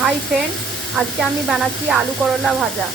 Hi friends, আজকে আমি বানাচ্ছি আলু করলা ভাজা।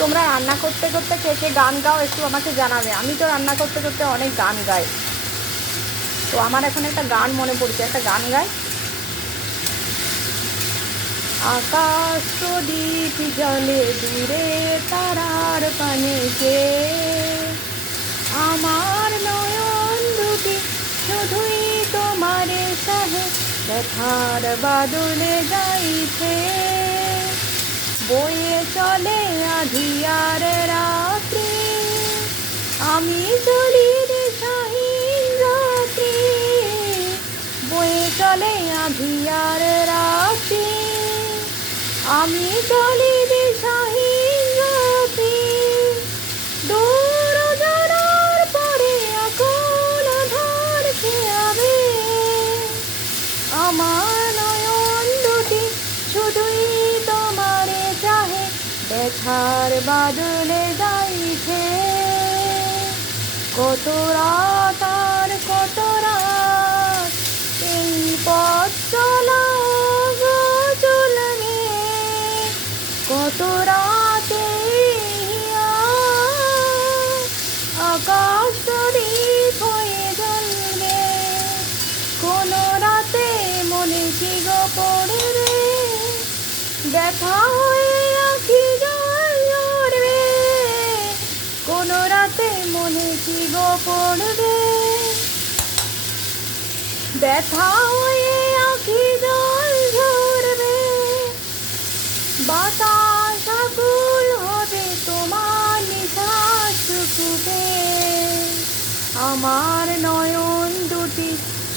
তোমরা রান্না করতে করতে কে কে গান গাও একটু আমাকে জানাবে। আমি তো রান্না করতে করতে অনেক গান গাই। তো আমার এখন একটা গান মনে পড়ছে, একটা গান গাই। আকাশ প্রদীপ জলে দূরে তারার পানে কে, আমার নয়ন দুটি শুধুই তোমারে চাহে, ব্যথার বাদলে যাইছে, বয়ে চলে আঁধিয়ার রাত্রি, আমি চলি দিশাহীন রাত্রি, বয়ে চলে আঁধিয়ার রাত্রি, আমি চলি দিশাহীন রাত্রি, দূর জানার পরে আকুল আঁধার খেয়াবে, আমার নয়ন দুটি শুধুই তোমারে চাহে, ব্যথার বাদলে যাইছে, কত রাত আর কত রাত এই পথ চলা চলবে, কত রাতে আকাশ প্রদীপ হয়ে জ্বলবে, কোন রাতে মনে কি গো পড়বে, ব্যথা হয়ে আঁখি জল ঝরবে, কোন রাতে মনে কি গো পড়বে, ব্যথা হয়ে আঁখি জল ঝরবে, বাতাস আকুল হবে তোমার নিঃশ্বাস টুকুবে, আমার নয়ন দুটি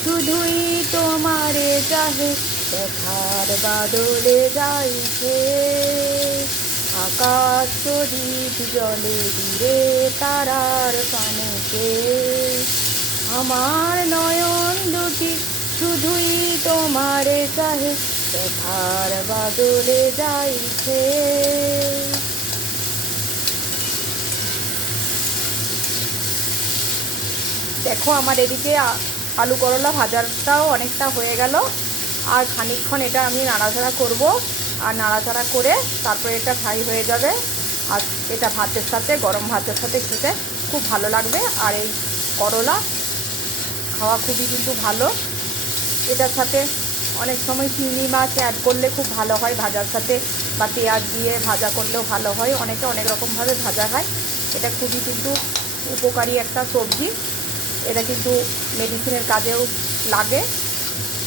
শুধুই তোমারে চাহে, ব্যথার বাদলে যাইছে, আকাশ প্রদীপ জলে দূরে তারার পানে কে, আমার নয়ন দুটি শুধুই তোমারে চাহে, ব্যথার বাদলে যাইছে। দেখো আমার এদিকে আলু করলা ভাজাটাও অনেকটা হয়ে গেল, আর খানিকক্ষণ এটা আমি নাড়াচাড়া করব, আর নাড়াচাড়া করে তারপরে এটা ফ্রাই হয়ে যাবে, আর এটা ভাতের সাথে, গরম ভাতের সাথে খেতে খুব ভালো লাগবে। আর এই করলা খাওয়া খুবই কিন্তু ভালো, এটার সাথে অনেক সময় চিংড়ি মাছ অ্যাড করলে খুব ভালো হয় ভাজার সাথে, বা পেঁয়াজ দিয়ে ভাজা করলেও ভালো হয়, অনেকে অনেক রকমভাবে ভাজা খায়। এটা খুবই কিন্তু উপকারী একটা সবজি, এটা কিন্তু মেডিসিনের কাজেও লাগে,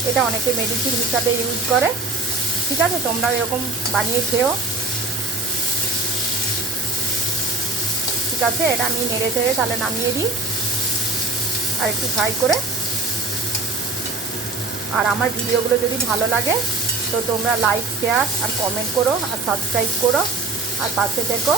এটা অনেকে মেডিসিন হিসাবে ইউজ করে। ঠিক আছে, তোমরা এরকম বানিয়ে খেও। ঠিক আছে, এটা আমি নেড়ে চেড়ে তাহলে নামিয়ে দিই আর একটু ফ্রাই করে। আর আমার ভিডিওগুলো যদি ভালো লাগে তো তোমরা লাইক, শেয়ার আর কমেন্ট করো, আর সাবস্ক্রাইব করো, আর পাশে থেকো।